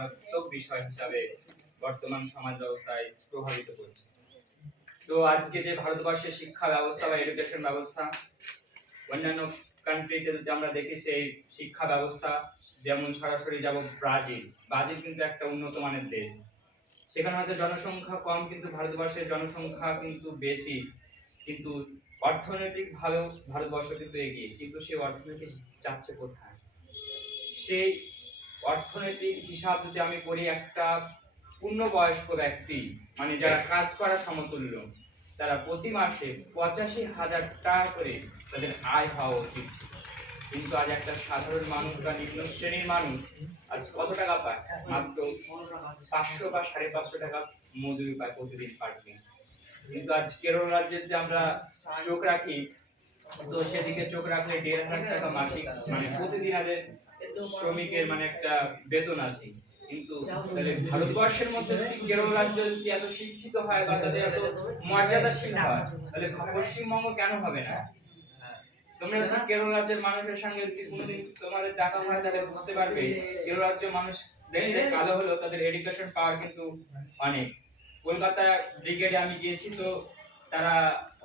মারাত্মক বিষয় হিসাবে বর্তমান সমাজ ব্যবস্থায় প্রভাবিত করছে। তো আজকে যে ভারতবর্ষের শিক্ষা ব্যবস্থা বা এডুকেশন ব্যবস্থা, অন্যান্য কান্ট্রিতে যদি আমরা দেখি সেই শিক্ষা ব্যবস্থা, যেমন সরাসরি যাব ব্রাজিল। ব্রাজিল কিন্তু একটা উন্নত মানের দেশ। সেখানে হয়তো জনসংখ্যা কম, কিন্তু ভারতবর্ষের জনসংখ্যা কিন্তু বেশি। কিন্তু অর্থনৈতিক ভাবেও ভারতবর্ষ কিন্তু এগিয়ে, কিন্তু সেই অর্থনীতি যাচ্ছে কোথায়? সেই অর্থনৈতিক হিসাব যদি আমি করি, একটা পূর্ণবয়স্ক ব্যক্তি মানে যারা কাজ করা সমতুল্য, তারা প্রতি মাসে পঁচাশি হাজার টাকা করে তাদের আয় হওয়া উচিত। কিন্তু আজ একটা সাধারণ মানুষ বা নিম্ন শ্রেণির মানুষ আজ কত টাকা পায়? মাত্র পাঁচশো বা সাড়ে পাঁচশো টাকা মজুরি পায় প্রতিদিন পার কিন্তু আজ কেরল রাজ্যের যে আমরা চোখ রাখি, তো সেদিকে চোখ রাখলে দেড় হাজার টাকা মাসিক মানে প্রতিদিন আদের শ্রমিকের মানে একটা বেতন আসে কিন্তু তাহলে ভারতবর্ষের মধ্যে যদি কেরল রাজ্য যদি এত শিক্ষিত হয় বা তাদের এত মর্যাদাশীল হয় তাহলে পশ্চিমবঙ্গ কেন হবে না? তোমরা যদি কেরল রাজ্যের মানুষের সঙ্গে যদি কোনোদিন তোমাদের দেখা হয় তাহলে বুঝতে পারবে কেরল রাজ্য মানুষ দেখতে কালো হলো তাদের এডুকেশন পাওয়ার কিন্তু অনেক। কলকাতা ব্রিগেডে আমি গিয়েছি তো তারা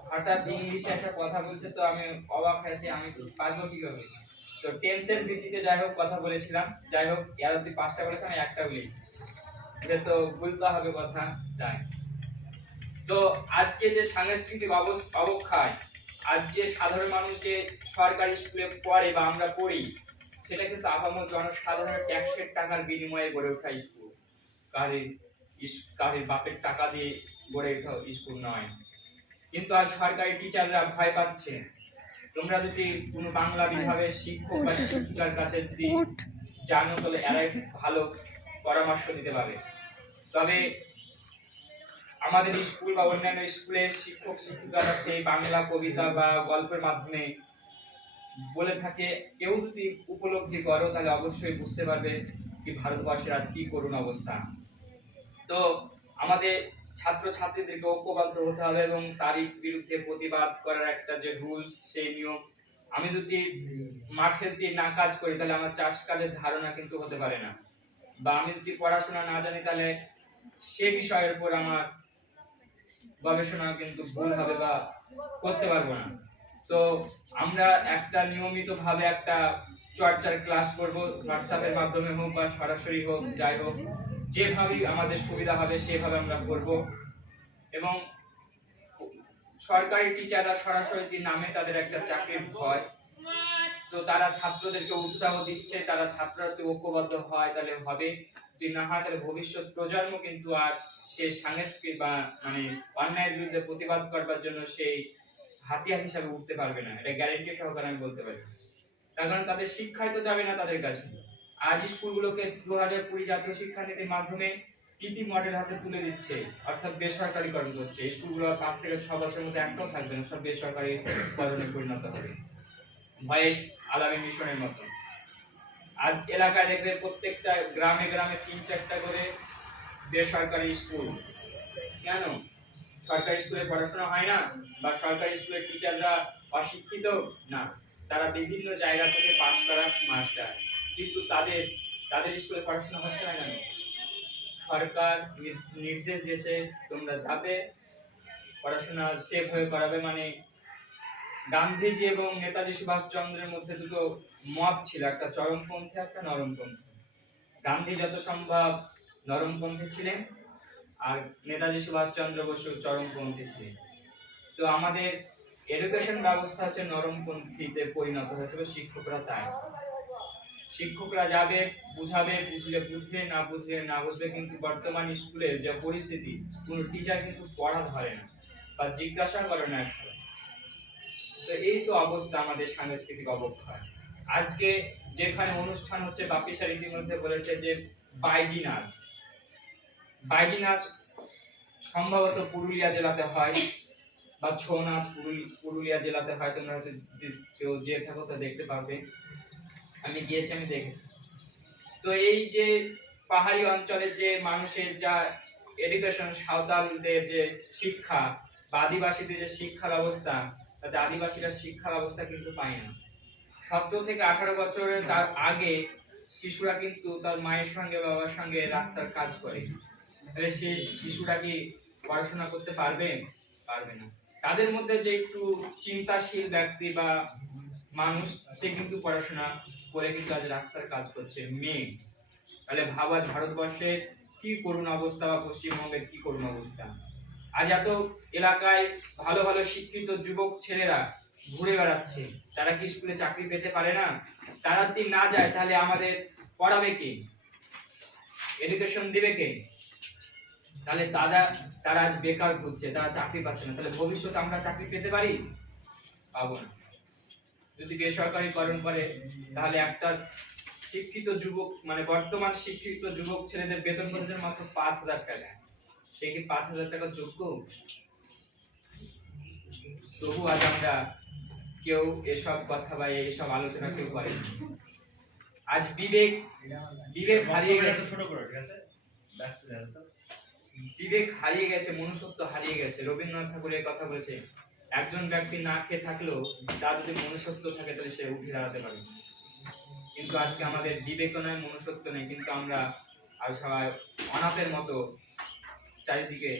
হঠাৎ ইংলিশে এসে কথা বলছে তো আমি অবাক হয়েছি আমি পারব কীভাবে? তো টেন্সের ভিত্তিতে যাই হোক কথা বলেছিলাম যাই হোক এর অব্দি পাঁচটা বলেছে আমি একটা বলেছি। এটা তো বলতে হবে কথা, তাই। তো আজকে যে সাংস্কৃতিক অবক্ষয়, আজ যে সাধারণ মানুষ যে সরকারি স্কুলে পড়ে বা আমরা পড়ি, সেটা কিন্তু আপামর জনসাধারণের ট্যাক্সের টাকার বিনিময়ে গড়ে ওঠা স্কুল। কারের কারের বাপের টাকা দিয়ে গড়ে ওঠা স্কুল নয়। কিন্তু আজ সরকারি টিচাররা ভয় পাচ্ছে। তোমরা যদি কোনো বাংলা বিভাগের শিক্ষক বা শিক্ষিকার কাছে যদি জানো তাহলে এরাই ভালো পরামর্শ দিতে পারবে তবে আমাদের স্কুল বা অন্যান্য স্কুলের শিক্ষক শিক্ষিকারা সেই বাংলা কবিতা বা গল্পের মাধ্যমে বলে থাকে কেউ যদি উপলব্ধি করো তাহলে অবশ্যই বুঝতে পারবে কি ভারতবর্ষের আজ কি করুণ অবস্থা। তো আমাদের ছাত্র ছাত্রীদেরকে ঐক্যবদ্ধ হতে হবে এবং তারই বিরুদ্ধে প্রতিবাদ করার একটা যে রুলস সেই নিয়ম, আমি যদি মাঠের দিয়ে না কাজ করি, তাহলে আমার চাষ কাজের ধারণা কিন্তু হতে পারে না। বা আমি যদি পড়াশোনা না জানি, তাহলে সে বিষয়ের উপর আমার গবেষণা কিন্তু ভুল হবে বা করতে পারব না। তো আমরা একটা নিয়মিত ভাবে একটা চর্চার ক্লাস করব হোয়াটসঅ্যাপের মাধ্যমে হোক বা সরাসরি হোক, যাই হোক। যেভাবেই আমাদের সুবিধা হবে, সেভাবে আমরা করব। এবং সরকারি টিচাররা সরাসরি নামে তাদের একটা চাকরির ভয়। তো তারা ছাত্রদেরকে উৎসাহ দিচ্ছে, তারা ছাত্ররা যদি ঐক্যবদ্ধ হয়, তাহলে হবে। যদি না হয়, তাহলে ভবিষ্যৎ প্রজন্ম কিন্তু আর সে সাংস্কৃতিক বা মানে অন্যায়ের বিরুদ্ধে প্রতিবাদ করবার জন্য সেই হাতিয়ার হিসাবে উঠতে পারবে না। এটা গ্যারেন্টি সহকারে আমি বলতে পারি। তার কারণ তাদের শিক্ষায় তো যাবে না তাদের কাছে। আজ স্কুলগুলোকে দু হাজার কুড়ি জাতীয় শিক্ষানীতির মাধ্যমে পিপি মডেল হাতে তুলে দিচ্ছে, অর্থাৎ বেসরকারিকরণ করছে। স্কুলগুলো পাঁচ থেকে ছ বছরের মধ্যে একটাও থাকবে না, সব বেসরকারি কলমে পরিণত হবে। ভয়েস আলামী মিশনের মতো। আজ এলাকায় দেখবে প্রত্যেকটা গ্রামে গ্রামে তিন চারটা করে বেসরকারি স্কুল। কেন? সরকারি স্কুলে পড়াশোনা হয় না বা সরকারি স্কুলের টিচাররা অশিক্ষিত না, তারা বিভিন্ন জায়গা থেকে পাশ করা মাস্টার। কিন্তু তাদের তাদের স্কুলে পড়াশোনা হচ্ছে না কেন? সরকার নির্দেশ দিয়েছে, তোমরা যাবে, পড়াশোনা সেভাবে করাবে মানে গান্ধীজি এবং নেতাজি সুভাষচন্দ্রের মধ্যে দুটো মত ছিল, একটা চরমপন্থী, একটা নরমপন্থী। গান্ধী যত সম্ভব নরমপন্থী ছিলেন, আর নেতাজি সুভাষচন্দ্র বসু চরমপন্থী ছিলেন। তো আমাদের এডুকেশন ব্যবস্থা হচ্ছে নরমপন্থীতে পরিণত হয়েছে শিক্ষকরা তাই। শিক্ষকরা যাবে, বুঝাবে, বুঝলে বুঝবে, না বুঝলে না বুঝবে, কিন্তু বর্তমান স্কুলের যে পরিস্থিতি, কোনো টিচার কিন্তু পড়া ধরে না বা জিজ্ঞাসা করে না তো এই তো অবস্থা আমাদের সাংস্কৃতিক অবক্ষয়। আজকে যেখানে অনুষ্ঠান হচ্ছে বাপি স্যার ইতিমধ্যে বলেছে যে বাইজি নাচ। বাইজি নাচ সম্ভবত পুরুলিয়া জেলাতে হয় বা ছৌ নাচ পুরুলি- পুরুলিয়া জেলাতে হয়, তোমরা হয়তো কেউ যে থাকো তো দেখতে পারবে আমি গিয়েছি, আমি দেখেছি। তো এই যে পাহাড়ি অঞ্চলের যে মানুষের যা এডুকেশন সাঁওতালদের যে শিক্ষা বা আদিবাসীদের যে শিক্ষা ব্যবস্থা, তাতে আদিবাসীরা শিক্ষা ব্যবস্থা কিন্তু পায় না। সতেরো থেকে আঠারো বছরের তার আগে শিশুরা কিন্তু তার মায়ের সঙ্গে, বাবার সঙ্গে রাস্তার কাজ করে। তাহলে সে শিশুরা কি পড়াশোনা করতে পারবে? পারবে না। তাদের মধ্যে যে একটু চিন্তাশীল ব্যক্তি বা মানুষ, সে কিন্তু পড়াশোনা করে কিন্তু আজ রাস্তার কাজ করছে, মেয়ে। তাহলে ভাবা ভারতবর্ষের কি করুণ অবস্থা বা পশ্চিমবঙ্গের কি করুণ অবস্থা? আজ এত এলাকায় ভালো ভালো শিক্ষিত যুবক ছেলেরা ঘুরে বেড়াচ্ছে, তারা কি স্কুলে চাকরি পেতে পারে না? তারা যদি না যায়, তাহলে আমাদের পড়াবে কে? এডুকেশন দিবে কে? তাহলে তারা তারা আজ বেকার ঘুরছে তারা চাকরি পাচ্ছে না, তাহলে ভবিষ্যতে আমরা চাকরি পেতে পারি? পাবো না। যদি বেসরকারিকরণ করে তাহলে একটা শিক্ষিত যুবক মানে বর্তমান শিক্ষিত যুবক ছেলেদের বেতন করছে মাত্র পাঁচ হাজার টাকা। সে কি পাঁচ হাজার টাকা যোগ্য? তবু আজ আমরা কেউ এসব কথা বা এসব আলোচনা কেউ করে আজ বিবেক বিবেক হারিয়ে গেছে। ছোট করে ঠিক আছে? বিবেক হারিয়ে গেছে মনুষ্যত্ব হারিয়ে গেছে। রবীন্দ্রনাথ ঠাকুর এই কথা বলেছে একজন ব্যক্তি না খেয়ে থাকলেও তার যদি মনুষ্যত্ব থাকে, তাহলে সে উঠে দাঁড়াতে পারে। কিন্তু আজকে আমাদের বিবেক নয় মনুষ্যত্ব নেই, কিন্তু আমরা আর সবাই অনাথের মতো চারিদিকে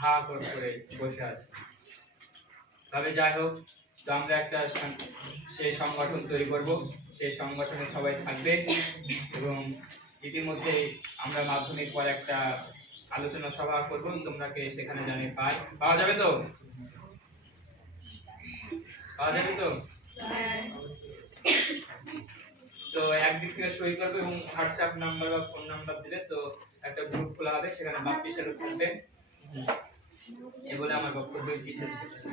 হা করে করে বসে আছি। তবে যাই হোক, তো আমরা একটা সেই সংগঠন তৈরি করব। সেই সংগঠনে সবাই থাকবে এবং ইতিমধ্যে আমরা মাধ্যমিক পর একটা আলোচনা সভা করব। তোমরা সেখানে জানি পাই পাওয়া যাবে তো? পাওয়া যাবে তো? তো একদিক থেকে সই করবে এবং হোয়াটসঅ্যাপ নাম্বার বা ফোন নাম্বার দিলে তো একটা গ্রুপ খোলা হবে, সেখানে বাপ্পি স্যার থাকবে। এ বলে আমার বক্তব্য বিশেষ করছি।